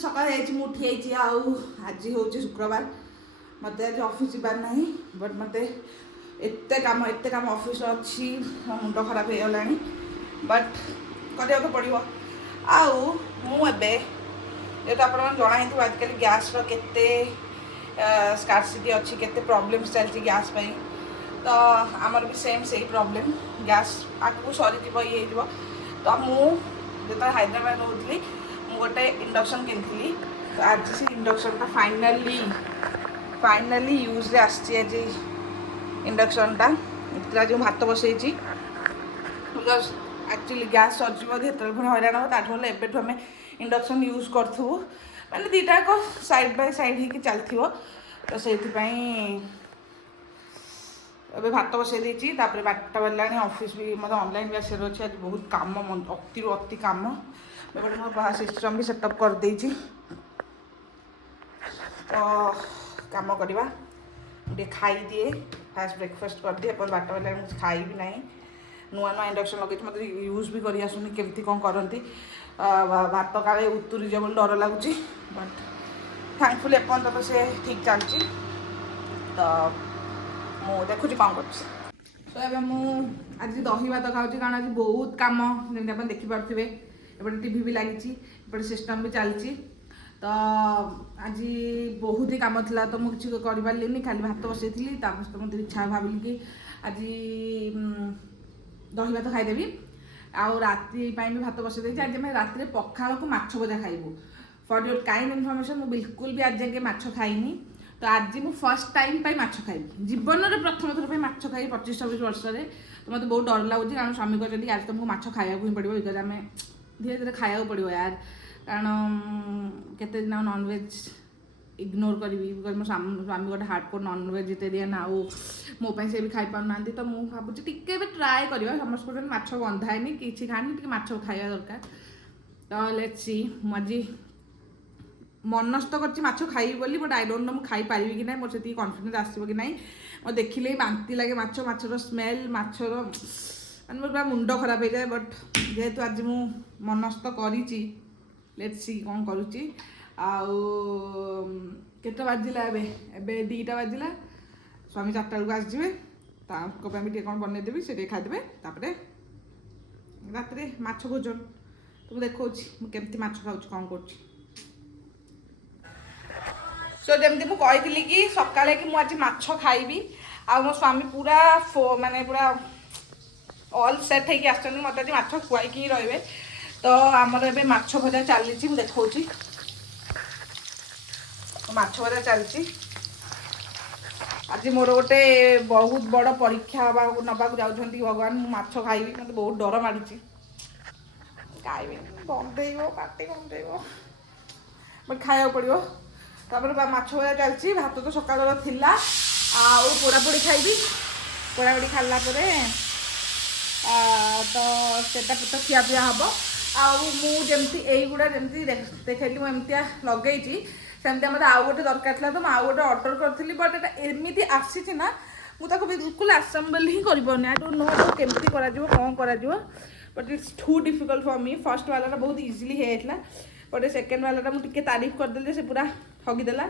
सकाळ मु उठी आज हूँ शुक्रवार मत आज ऑफिस जाबार ना बट मत एत काम ऑफिस अच्छी मुंड खराब हो गला बट करने को पड़ो आबे ये तो आप जन आजकल गैस के स्कार्सिटी अच्छी केते प्रॉब्लम्स चलती गैस पे तो आमर भी सेम से प्रॉब्लम गैस आगू सरीज ये तो मुझे हैदराबाद रोली गोटे इंडक्शन किनी तो आज से इंडक्शन का फाइनाली यूज आज इंडक्शन टा जो भात बसई बिकज एक्चुअली गैस सरीज पुणी हैरान हम ताठूँ एवं आम इंडक्शन यूज करूँ मैंने दीटा को साइड बाय साइड हो चलती तो से भात बसई देती बारटा बाजलानी ऑफिस भी मतलब ऑनलाइन भी आसार अच्छे आज बहुत काम अति अति काम मैं मोर सिस्टम भी सेटअप कर देती तो काम करवा गोटे खाई दिए फास्ट ब्रेकफास्ट कर दिए पर बारटा बाजलानी कुछ खाई भी ना नुआ नुआ इंडक्शन लगे मतलब यूज भी कर आसुनी केमती कौन करती भात काले उतुरी जा डर लगुच बट थैंकफुली एपर्तंत तो से ठीक चलती तो मु देखुची कौन कर आज दही भात खाऊँ कारण आज बहुत कम जमी आप देखिपे एपटे टीवी भी लगी एपटे सिस्टम भी चलती तो आज बहुत ही कम था तो मुझे कर पार्ली खाली भात बसई थी तो मतलब इच्छा भाविली कि आज दही भात खाईदेवी आउ राति भी भात बसई देती आज राति पखाल को माछ भजा खाइबू फॉर योर काइंड इनफॉरमेशन मुझे बिल्कुल भी आज जाके माछ खाइनी तो आज मुझे फर्स्ट टाइम माछ खाइबी जीवन में प्रथम थर माछ खाई 25-26 वर्ष से तो मतलब बहुत डर लगुच कारण स्वामी कहते आज तुमको माछ खाया ही पड़ो बिकज आम धीरे धीरे खाया पड़ो यार कारण केते दिन नॉनवेज इग्नोर करी बिकज मो स्वामी गोटे हार्डकोर नॉन वेजिटेरियन आउ मोपाई से भी खाई पाना तो मुझे भावुँ टिके ट्राए करवा समस्त कहते माछ गंधाएनि कि खानी टे माछ खाया दरकार तो लेट्स सी मुझे मनस्थ कर माछ खाई बोली बट आई डोंट नो मुझे खाई पारि कि ना मोर से कॉन्फिडेंस आसो कि ना मैं देखिले बांती लगे माछर स्मेल माछर मैं पूरा मुंड खराब हो जाए बट जेहेतु आज मु मनस्थ करी लेट्स सी कौन करुच्ची केते बाजिला एबे 2टा बाजिला स्वामी 4टा बेलू आसवे भी कौन बनईदेवी से खाईदे रात माछ भोजन तो मुझे देखा केमती माछ खाऊँ कौन कर सो जमी मुझे कि सकाले कि मुझे माछ खाइबी आ मो स्वामी पूरा माने पूरा ऑल सेट है कि मत आज माछ खुआई रे तो आमर ए माछ भजा चली देखा माछ भजा चलती आज मोर गोटे बहुत बड़ परीक्षा नवाक जाऊँगी भगवान माछ खाइबी मत बहुत डर माड़ी खाइबी बंदेब पार्टी बंदेब बट खाया पड़ो तापर माछ भजा चलती भात तो सकाल थिला आउ पोड़ापोड़ी खाइबी पोड़ापोड़ी खाला तो सेटा तो खिया पिया हम आमती यहीगुड़ा जमी देखली मुझे लगे सेमती मत आउ गोटे दरकार था तो आउ गोटे ऑर्डर करी बट एमती आसी ना मुझे बिल्कुल आसेम्बल ही कर आई डोंट नो केमती कौन कर but it's too difficult for me first वाला बहुत इजिली होता बट सेकेंड वाला मुझे तारीफ करदेली से पूरा ठगिदेला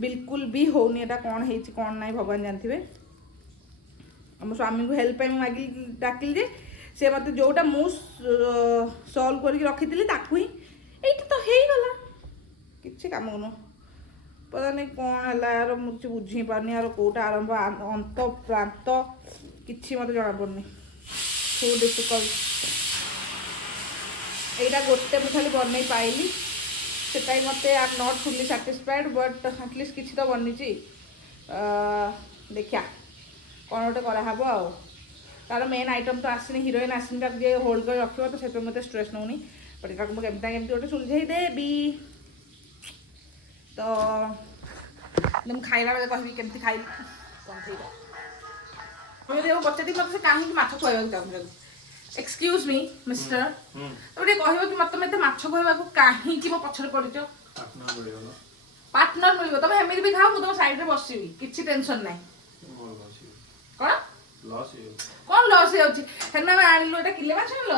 बिल्कुल भी होनी एटा कौन है कौन ना भगवान जानते मो स्वामी को हेल्प मागिल डाकिल जे से मत जोटा मु सल्व करके रखी ही ये तो होगला किसी काम नु पता नहीं कौन है यार मुझे बुझी पारनी यार कौटा आरंभ अंत प्रांत कि मत जना पड़नी सो डिफिकल्ट यहाँ गोटे मुझे खाली बनई पाइली से मत I am not fully satisfied but at least किसी तो बनी देखिया कौन गोटे कराब आ तार मेन आइटम तो आसनी हिरोइन आसनी जे होल्ड कर रख तो मत स्ट्रेस नौनी बट यहाँ मुझे केमती गोटे सुलझे देवी तो मुझे खाइला बेले कह केमती खाई मुझे पचारि मत कहीं माछ खुआवा चाहूँ एक्सक्यूज मी मिस्टर तो कह कि मत मत माछ खुआवा कहीं मो पछरे पड़च पार्टनर मिल तुम एमती भी खाओ मुझे तुम साइड में बसबी किसी टेंशन ना कौन कौन लस हो आनिलु एटा किले माछ आनिल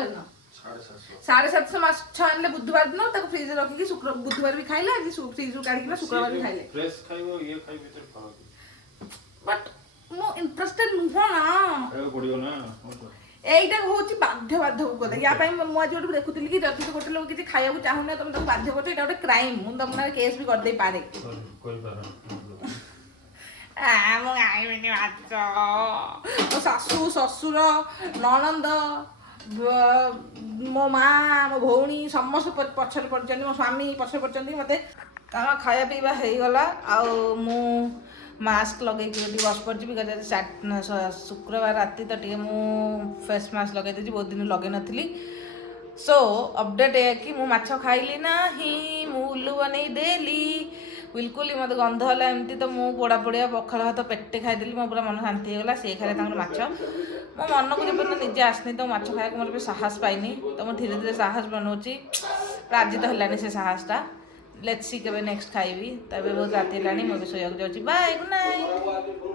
750 ମାଛ ଆଣିଲେ ବୁଧବାର ଦିନ ତାକୁ ଫ୍ରିଜରେ ରଖିକି ବୁଧବାର ବି ଖାଇଲେ ଆଜି ଫ୍ରିଜରୁ କାଢିକି ଶୁକ୍ରବାର ବି ଖାଇଲେ ବଟ୍ ମୁଁ ଇଣ୍ଟରେଷ୍ଟେଡ୍ ନୁହଁ ନା এইটা হচ্ছে বাধ্য কথা ୟା ପାଇଁ ମୁଁ ଆଜି ଗୋଟେ ଦେଖୁଥିଲି କି ଯଦି ଗୋଟେ ଲୋକ କିଛି ଖାଇବାକୁ ଚାହୁଁନି ତମେ ତାକୁ ବାଧ୍ୟ କରୁଛ ଏଇଟା ଗୋଟେ କ୍ରାଇମ୍ ମୁଁ ତମ ନାଁରେ କେସ୍ ବି କରିଦେଇ ପାରେ ମୁଁ ଖାଇବିନି ମାଛ ମୋ ଶାଶୁ ଶ୍ୱଶୁର ନଣନ୍ଦ ମୋ ମା ମୋ ଭଉଣୀ ସମସ୍ତେ ପଛରେ ପଡ଼ିଛନ୍ତି ମୋ ସ୍ୱାମୀ ପଛରେ ପଡ଼ିଛନ୍ତି ମୋତେ କାରଣ ଖାଇବା ପିଇବା ହେଇଗଲା ଆଉ ମୁଁ ମାସ୍କ ଲଗେଇକି ଟିକେ ବସି ପଡ଼ିଛି ବିକଜ ଶୁକ୍ରବାର ରାତି ତ ଟିକେ ମୁଁ ଫେସ୍ ମାସ୍କ ଲଗେଇ ଦେଇଛି ବହୁତ ଦିନ ଲଗେଇ ନଥିଲି ସୋ ଅପଡେଟ୍ ଏଇଆ କି ମୁଁ ମାଛ ଖାଇଲି ନାହିଁ ମୁଁ ଉଲ୍ଲୁ ବନେଇ ଦେଲି ବିଲକୁଲ ମୋତେ ଗନ୍ଧ ହେଲା ଏମିତି ତ ମୁଁ ପୋଡ଼ା ପୋଡ଼ିଆ ପଖାଳ ଭାତ ପେଟେ ଖାଇଦେଲି ମୋ ପୁରା ମନ ଶାନ୍ତି ହେଇଗଲା ସିଏ ଖାଇଲେ ତାଙ୍କର ମାଛ ମୋ ମନକୁ ଯେପର୍ଯ୍ୟନ୍ତ ନିଜେ ଆସିନି ତ ମାଛ ଖାଇବାକୁ ମୋର ବି ସାହସ ପାଇନି ତ ମୁଁ ଧୀରେ ଧୀରେ ସାହସ ବନଉଛି ଆଜି ତ ହେଲାନି ସେ ସାହସଟା ଲେଟ୍ସ ସି କେବେ ନେକ୍ସଟ ଖାଇବି ତ ଏବେ ବହୁତ ରାତି ହେଲାଣି ମୁଁ ବି ଶୋଇବାକୁ ଯାଉଛି ବାଏ ଗୁଡ୍ ନାଇଟ୍।